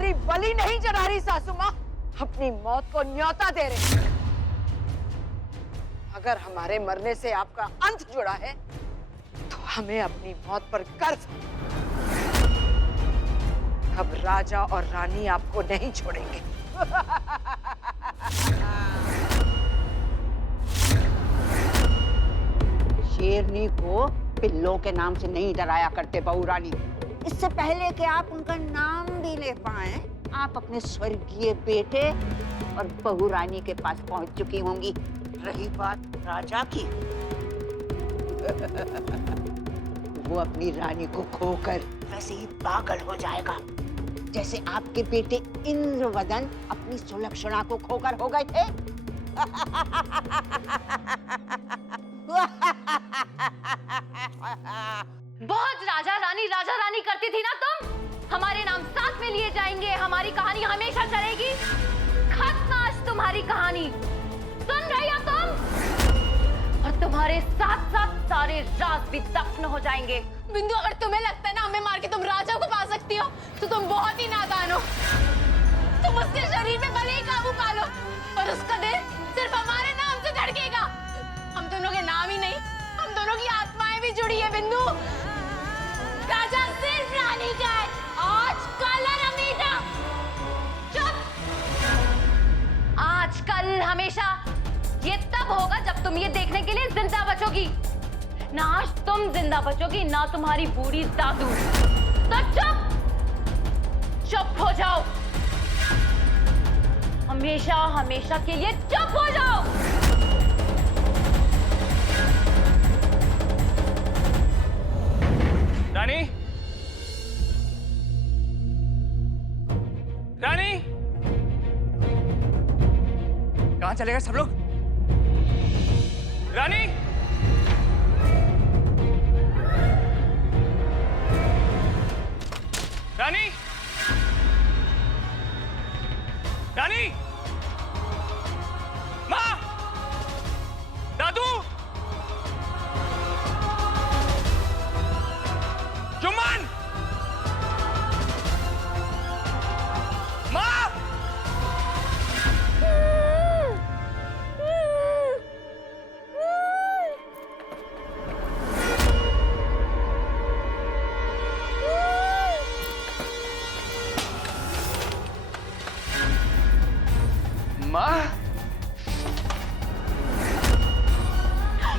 तुम्हारी बलि नहीं चढ़ा रही सासू माँ, अपनी मौत को न्योता दे रही। अगर हमारे मरने से आपका अंत जुड़ा है तो हमें अपनी मौत पर गर्व। अब राजा और रानी आपको नहीं छोड़ेंगे। शेरनी को पिल्लों के नाम से नहीं डराया करते बहू रानी। इससे पहले कि आप उनका नाम भी ले पाए, आप अपने स्वर्गीय बेटे और बहू रानी के पास पहुंच चुकी होंगी। रही बात राजा की, वो अपनी रानी को खोकर वैसे ही पागल हो जाएगा जैसे आपके बेटे इंद्रवदन अपनी सुलक्षणा को खोकर हो गए थे। बहुत राजा रानी करती थी ना तुम। हमारे नाम साथ में लिए जाएंगे, हमारी कहानी हमेशा चलेगी। खत्म आज तुम्हारी कहानी, सुन रही हो तुम? और तुम्हारे साथ साथ सारे राज भी दफन हो जाएंगे। बिंदु, अगर तुम्हें लगता है ना हमें मार के तुम राजा को पा सकती हो तो तुम बहुत ही नादान हो। तुम उसके शरीर में भले ही काबू पा लो पर उसका दिल सिर्फ हमारे नाम से धड़केगा। हम दोनों के नाम ही नहीं, हम दोनों की आत्माएं भी जुड़ी है बिंदु। राजा सिर्फ रानी का है, आज कल और हमेशा। चुप। आज कल हमेशा ये तब होगा जब तुम ये देखने के लिए जिंदा बचोगी। ना आज तुम जिंदा बचोगी ना तुम्हारी बूढ़ी दादू। तो चुप हो जाओ, हमेशा हमेशा के लिए चुप हो जाओ। रानी, रानी, कहां चले गए सब लोग? रानी, रानी, रानी, माँ, दादू, जुम्मन, माँ,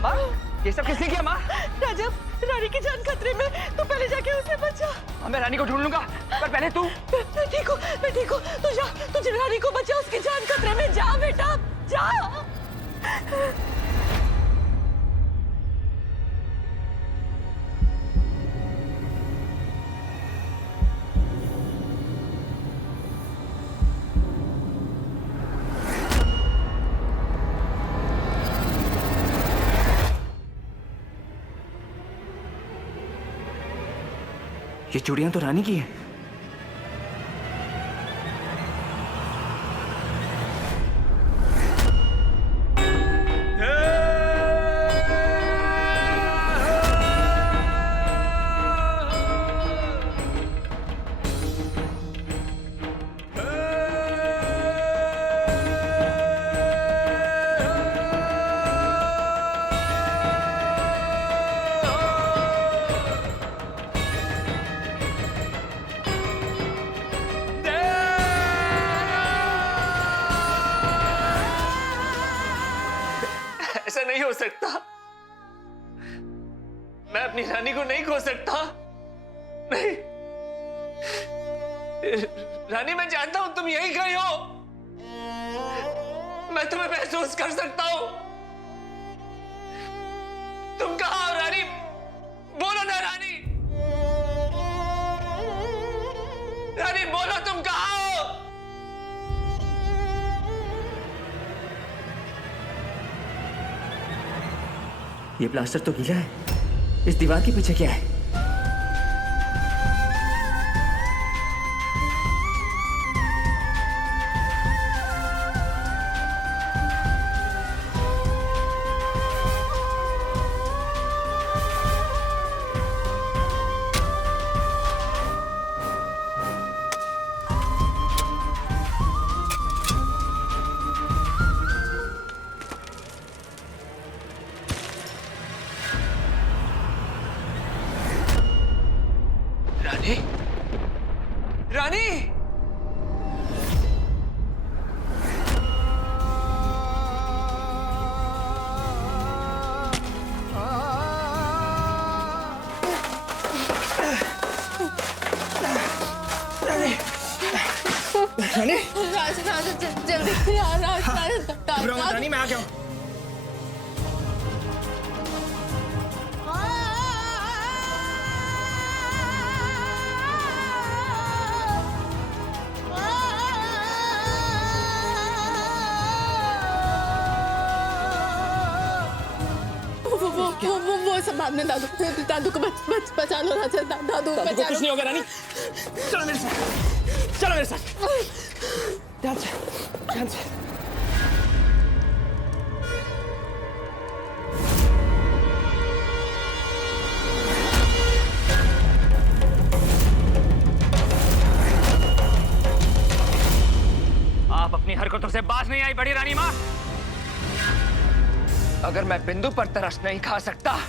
माँ, ये सब किसने किया माँ? राजब, रानी की जान खतरे में, तू पहले जाके उसे बचा। मैं रानी को ढूंढ लूंगा, पर पहले तू। मैं ठीक हूँ, तू जा, तुझे रानी को बचा, उसकी जान खतरे में। जा बेटा, जा। ये चूड़ियां तो रानी की हैं। ऐसा नहीं हो सकता, मैं अपनी रानी को नहीं खो सकता। नहीं रानी, मैं जानता हूं तुम यही गई हो, मैं तुम्हें महसूस कर सकता हूं। तुम कहां हो रानी? बोलो ना रानी, रानी बोलो तुम कहां हो? ये प्लास्टर तो गीला है, इस दीवार के पीछे क्या है? रानी! रानी! राजा जल्दी यार रानी मैं आ गया हूँ। वो सब बाद में दादू को बचा लो राजा दादू को कुछ नहीं होगा रानी। चलो मेरे साथ, चलो मेरे साथ। ध्यान से, ध्यान से। आप अपनी हरकतों से बाज नहीं आई बड़ी रानी माँ। अगर मैं बिंदु पर तरस नहीं खा सकता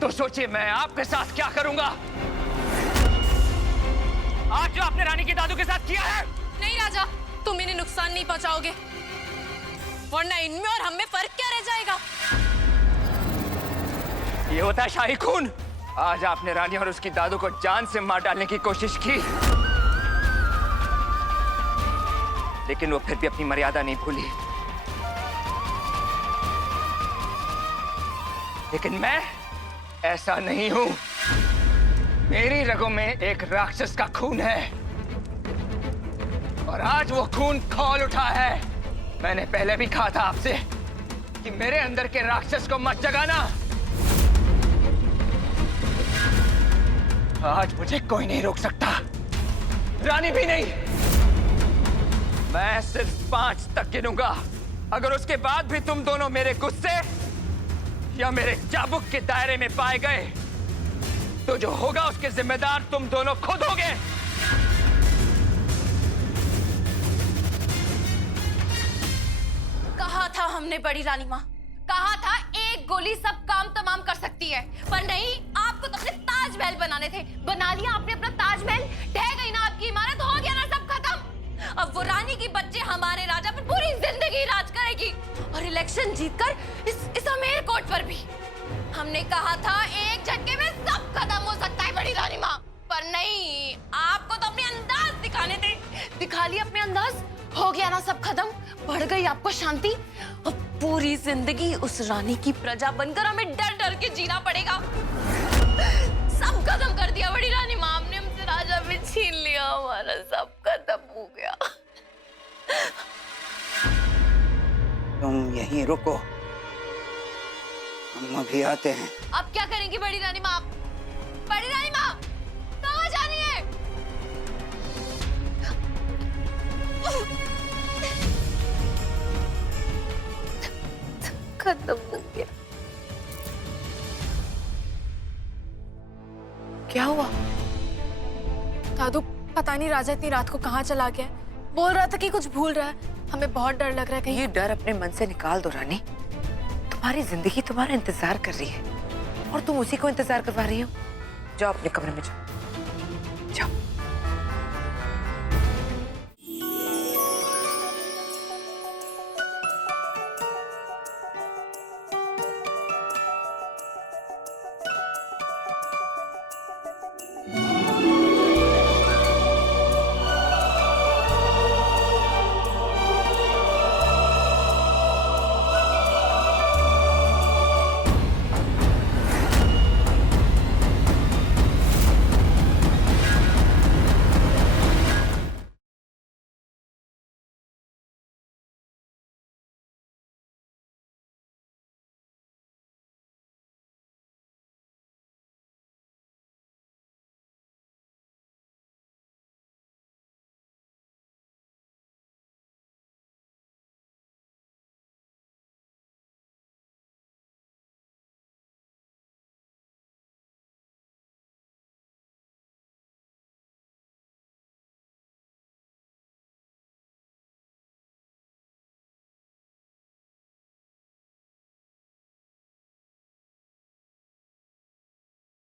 तो सोचिए मैं आपके साथ क्या करूंगा। आज जो आपने रानी की दादू के साथ किया है। नहीं राजा, तुम इन्हें नुकसान नहीं पहुंचाओगे, वरना इनमें और हम में फर्क क्या रह जाएगा। ये होता है शाही खून। आज आपने रानी और उसकी दादू को जान से मार डालने की कोशिश की, लेकिन वो फिर भी अपनी मर्यादा नहीं भूली। लेकिन मैं ऐसा नहीं हूं। मेरी रगों में एक राक्षस का खून है और आज वो खून खौल उठा है। मैंने पहले भी कहा था आपसे कि मेरे अंदर के राक्षस को मत जगाना। आज मुझे कोई नहीं रोक सकता, रानी भी नहीं। मैं सिर्फ 5 तक गिनूंगा। अगर उसके बाद भी तुम दोनों मेरे गुस्से या मेरे चाबुक के दायरे में पाए गए तो जो होगा उसके जिम्मेदार तुम दोनों खुद होगे। कहा था हमने बड़ी रानी माँ, कहा था एक गोली सब काम तमाम कर सकती है, पर नहीं, आपको तो अपने ताजमहल बनाने थे। बना लिया आपने अपना ताजमहल, ढह गई ना आपकी इमारत, हो गया ना सब खत्म। अब वो रानी की बच्चे हमारे राजा पर पूरी जिंदगी राज करेगी और इलेक्शन जीतकर इस अमेर कोर्ट पर भी। हमने कहा था एक झटके में सब खत्म हो सकता है बड़ी रानी माँ, पर नहीं, आपको तो अपने अंदाज दिखाने थे। दिखा लिया अपने अंदाज, हो गया ना सब खत्म, बढ़ गई आपको शांति। अब पूरी जिंदगी उस रानी की प्रजा बनकर हमें डर डर के जीना पड़ेगा। सब खत्म कर दिया बड़ी रानी माँ, हमने हमसे राजा भी छीन लिया, हमारा सब खत्म हो गया। तुम यहीं रुको, हम अभी आते हैं। अब क्या करेंगी बड़ी रानी माँ? बड़ी रानी माँ, कहाँ जानी है? खत्म हो गया। क्या हुआ? दादू पता नहीं राजा इतनी रात को कहाँ चला गया। बोल रहा था कि कुछ भूल रहा है। हमें बहुत डर लग रहा है कहीं। ये डर अपने मन से निकाल दो रानी। तुम्हारी जिंदगी तुम्हारा इंतजार कर रही है और तुम उसी को इंतजार करवा रही हो। जाओ अपने कमरे में जाओ।